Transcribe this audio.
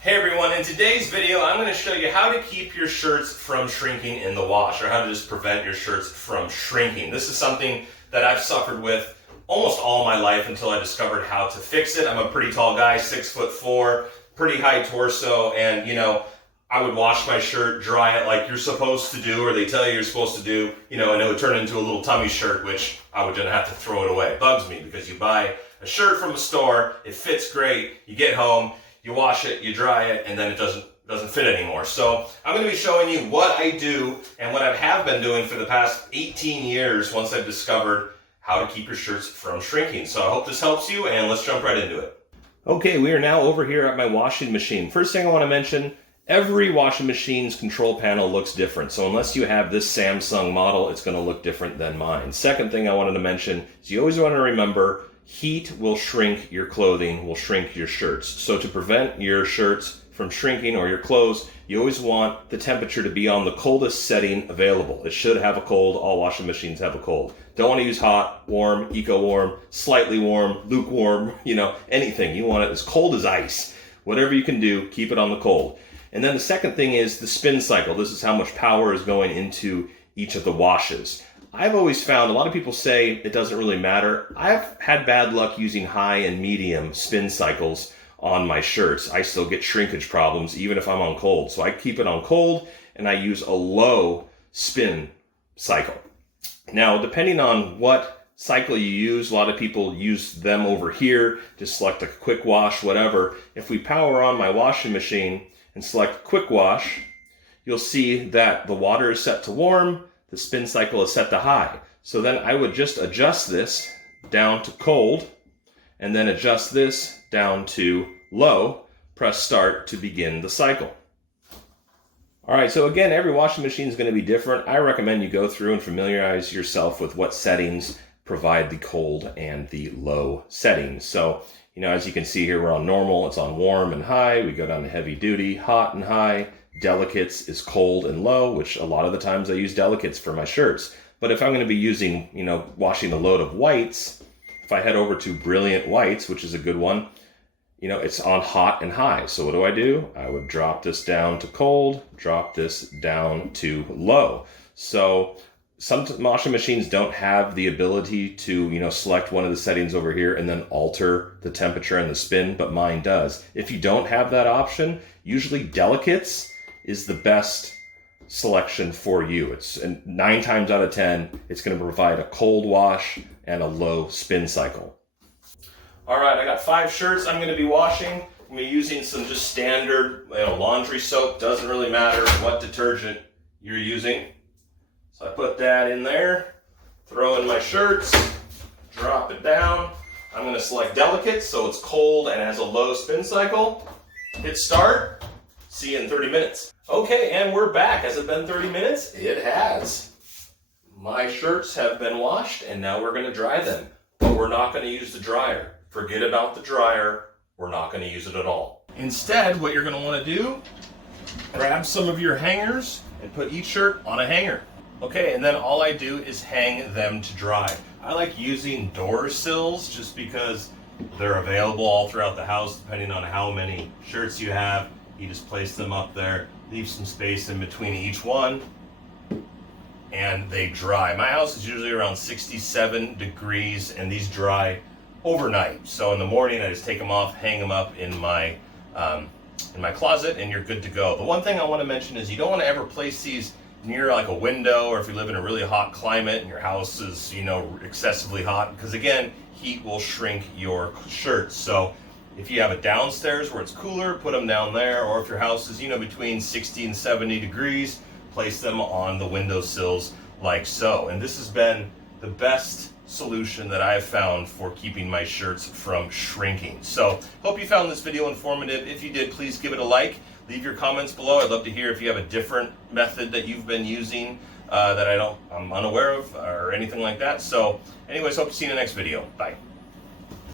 Hey everyone, in today's video I'm going to show you how to keep your shirts from shrinking in the wash, or how to just prevent your shirts from shrinking. This is something that I've suffered with almost all my life until I discovered how to fix it. I'm a pretty tall guy, 6'4", pretty high torso, and I would wash my shirt, dry it like you're supposed to do, or they tell you you're supposed to do, and it would turn into a little tummy shirt, which I would then have to throw it away. It bugs me because you buy a shirt from a store, it fits great, you get home, you wash it, you dry it, and then it doesn't fit anymore. So I'm going to be showing you what I do and what I have been doing for the past 18 years once I've discovered how to keep your shirts from shrinking. So I hope this helps you, and let's jump right into it. Okay, we are now over here at my washing machine. First thing I want to mention, every washing machine's control panel looks different. So unless you have this Samsung model, it's going to look different than mine. Second thing I wanted to mention is you always want to remember heat will shrink your clothing, will shrink your shirts. So to prevent your shirts from shrinking or your clothes, you always want the temperature to be on the coldest setting available. It should have a cold. All washing machines have a cold. Don't want to use hot, warm, eco-warm, slightly warm, lukewarm, anything. You want it as cold as ice. Whatever you can do, keep it on the cold. And then the second thing is the spin cycle. This is how much power is going into each of the washes. I've always found, a lot of people say it doesn't really matter. I've had bad luck using high and medium spin cycles on my shirts. I still get shrinkage problems even if I'm on cold. So I keep it on cold and I use a low spin cycle. Now, depending on what cycle you use, a lot of people use them over here to select a quick wash, whatever. If we power on my washing machine and select quick wash, you'll see that the water is set to warm, the spin cycle is set to high. So then I would just adjust this down to cold and then adjust this down to low, press start to begin the cycle. All right, so again, every washing machine is going to be different. I recommend you go through and familiarize yourself with what settings provide the cold and the low settings. So, as you can see here, we're on normal, it's on warm and high. We go down to heavy duty, hot and high. Delicates is cold and low, which a lot of the times I use delicates for my shirts. But if I'm going to be using, washing a load of whites, if I head over to Brilliant Whites, which is a good one, it's on hot and high. So what do? I would drop this down to cold, drop this down to low. So some washing machines don't have the ability to, select one of the settings over here and then alter the temperature and the spin, but mine does. If you don't have that option, usually delicates is the best selection for you. And 9 times out of 10, it's going to provide a cold wash and a low spin cycle. All right, I got 5 shirts I'm going to be washing. I'm going to be using some just standard laundry soap. Doesn't really matter what detergent you're using. So I put that in there, throw in my shirts, drop it down. I'm going to select delicate so it's cold and has a low spin cycle. Hit start. See you in 30 minutes. Okay, and we're back. Has it been 30 minutes? It has. My shirts have been washed, and now we're going to dry them. But we're not going to use the dryer. Forget about the dryer. We're not going to use it at all. Instead, what you're going to want to do, grab some of your hangers and put each shirt on a hanger. Okay, and then all I do is hang them to dry. I like using door sills just because they're available all throughout the house, depending on how many shirts you have. You just place them up there, leave some space in between each one, and they dry. My house is usually around 67 degrees, and these dry overnight. So in the morning, I just take them off, hang them up in my closet, and you're good to go. The one thing I want to mention is you don't want to ever place these near like a window, or if you live in a really hot climate and your house is, excessively hot, because again, heat will shrink your shirts. So if you have it downstairs where it's cooler, put them down there, or if your house is, between 60 and 70 degrees, place them on the windowsills like so. And this has been the best solution that I've found for keeping my shirts from shrinking. So, hope you found this video informative. If you did, please give it a like. Leave your comments below. I'd love to hear if you have a different method that you've been using that I'm unaware of or anything like that. So, anyways, hope to see you in the next video. Bye.